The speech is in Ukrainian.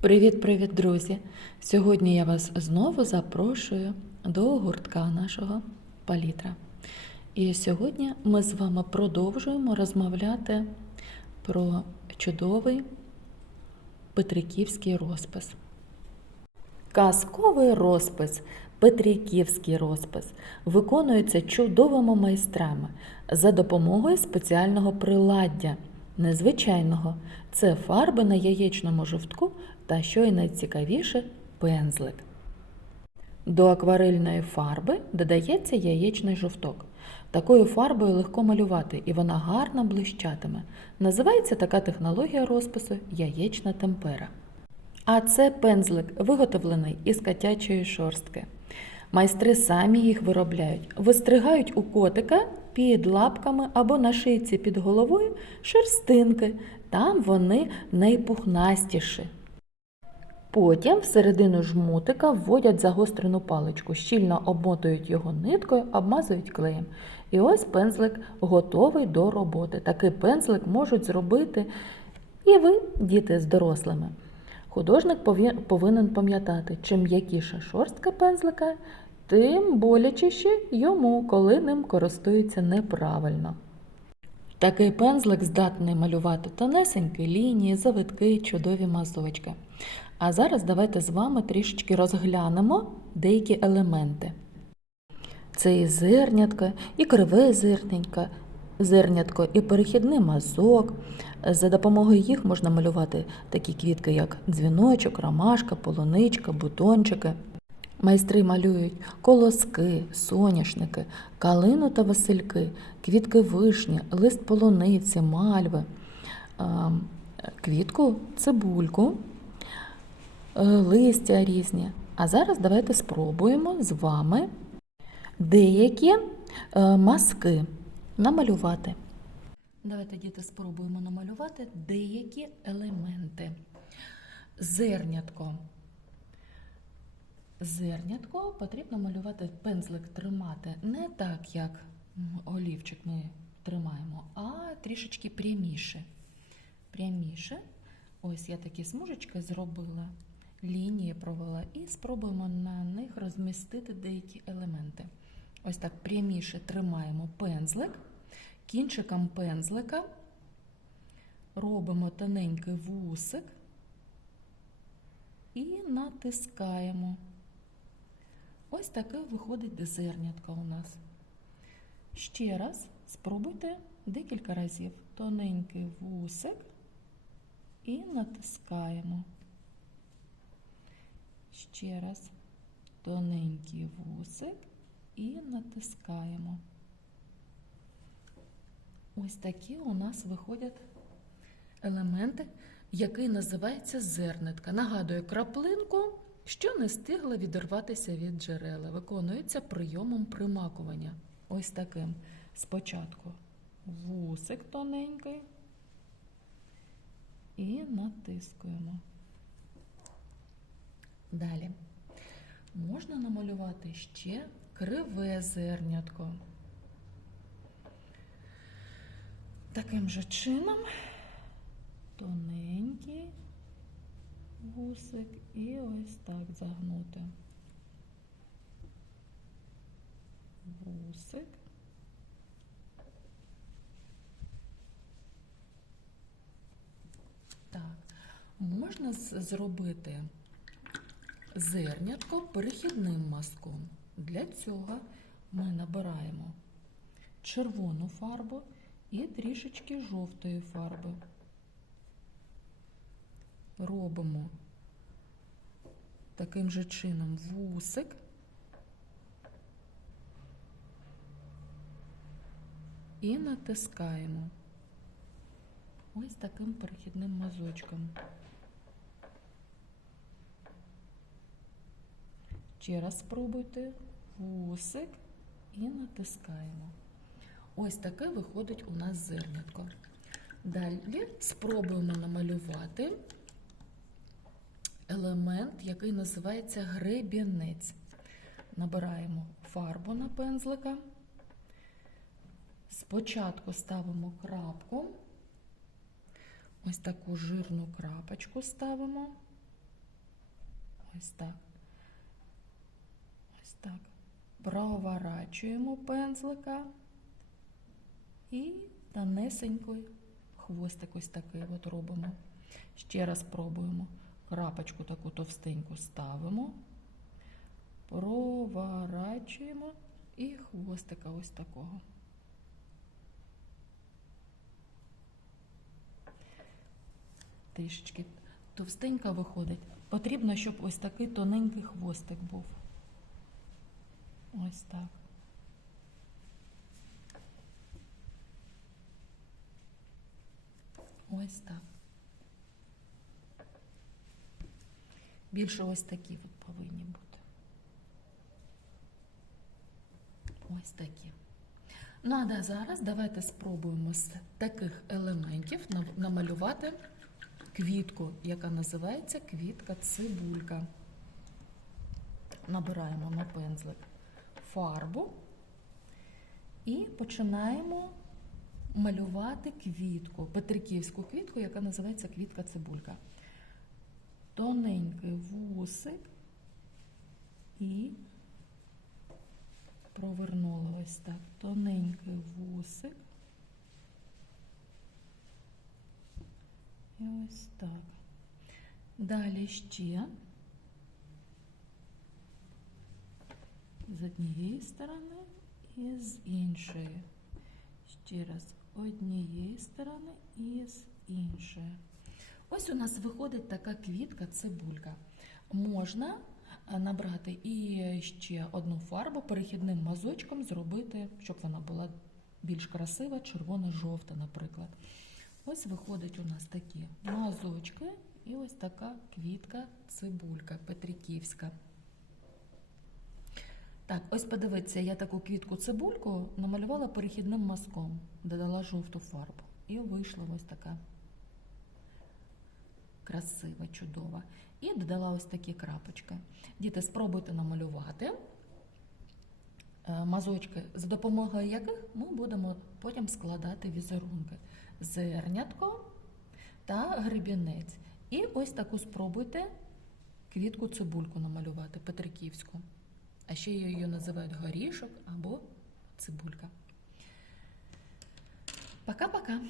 Привіт-привіт, друзі! Сьогодні я вас знову запрошую до гуртка нашого палітра. І сьогодні ми з вами продовжуємо розмовляти про чудовий петриківський розпис. Казковий розпис, петриківський розпис виконується чудовими майстрами за допомогою спеціального приладдя, незвичайного це фарби на яєчному жовтку та, що й найцікавіше, пензлик. До акварельної фарби додається яєчний жовток. Такою фарбою легко малювати, і вона гарно блищатиме. Називається така технологія розпису яєчна темпера. А це пензлик, виготовлений із котячої шорстки. Майстри самі їх виробляють, вистригають у котика під лапками або на шийці під головою шерстинки. Там вони найпухнастіші. Потім всередину жмутика вводять загострену паличку, щільно обмотують його ниткою, обмазують клеєм. І ось пензлик готовий до роботи. Такий пензлик можуть зробити і ви, діти з дорослими. Художник повинен пам'ятати, чим м'якіша шорстка пензлика, тим болячіше йому, коли ним користуються неправильно. Такий пензлик здатний малювати тонесенькі лінії, завитки, чудові мазочки. А зараз давайте з вами трішечки розглянемо деякі елементи. Це і зернятко, і криве зерненько, зернятко, і перехідний мазок. За допомогою їх можна малювати такі квітки, як дзвіночок, ромашка, полуничка, бутончики. Майстри малюють колоски, соняшники, калину та васильки, квітки вишні, лист полуниці, мальви, квітку, цибульку, е, листя різні. А зараз давайте спробуємо з вами деякі е, маски намалювати. Давайте, діти, спробуємо намалювати деякі елементи. Зернятко. Зернятко потрібно малювати пензлик тримати не так, як олівчик ми тримаємо, а трішечки пряміше. Пряміше. Ось я такі смужечки зробила, лінії провела і спробуємо на них розмістити деякі елементи. Ось так пряміше тримаємо пензлик, кінчиком пензлика робимо тоненький вусик і натискаємо. Ось таке виходить зернятко у нас. Ще раз спробуйте декілька разів. Тоненький вусик і натискаємо. Ще раз тоненький вусик і натискаємо. Ось такі у нас виходять елементи, який називається зернятка. Нагадує краплинку, що не встигла відірватися від джерела. Виконується прийомом примакування. Ось таким. Спочатку вусик тоненький і натискуємо. Далі можна намалювати ще криве зернятко. Таким же чином тоненький вусик і ось так загнути. Вусик. Так, можна зробити зернятко перехідним мазком. Для цього ми набираємо червону фарбу і трішечки жовтої фарби. Робимо таким же чином вусик. І натискаємо ось таким перехідним мазочком. Ще раз спробуйте вусик і натискаємо. Ось таке виходить у нас зернятко. Далі спробуємо намалювати елемент, який називається гребінець. Набираємо фарбу на пензлика. Спочатку ставимо крапку, ось таку жирну крапочку ставимо. Ось так. Ось так. Проворачуємо пензлика і тонесенько хвостик ось такий от робимо. Ще раз пробуємо. Крапочку таку товстеньку ставимо, проворачуємо і хвостика ось такого. Трішечки товстенька виходить. Потрібно, щоб ось такий тоненький хвостик був. Ось так. Ось так. Більше ось такі от повинні бути. Ось такі. Ну, а да, зараз давайте спробуємо з таких елементів намалювати квітку, яка називається квітка цибулька. Набираємо на пензлик фарбу і починаємо малювати квітку, петриківську квітку, яка називається квітка цибулька. Тоненький вусик і провернула ось так. Тоненький вусик. І ось так. Далі ще з однієї сторони і з іншої. Ще раз однієї сторони і з іншої. Ось у нас виходить така квітка цибулька. Можна е, набрати і ще одну фарбу перехідним мазочком зробити, щоб вона була більш красива, червона-жовта, наприклад. Ось виходить у нас такі мазочки і ось така квітка цибулька петриківська. Так, ось подивіться, я таку квітку цибульку намалювала перехідним мазком, додала жовту фарбу. І вийшла ось така красива, чудова. І додала ось такі крапочки. Діти, спробуйте намалювати е, мазочки, за допомогою яких ми будемо потім складати візерунки. Зернятко та гребінець. І ось таку спробуйте квітку цибульку намалювати, петриківську. А ще її називають горішок або цибулька. Пока-пока.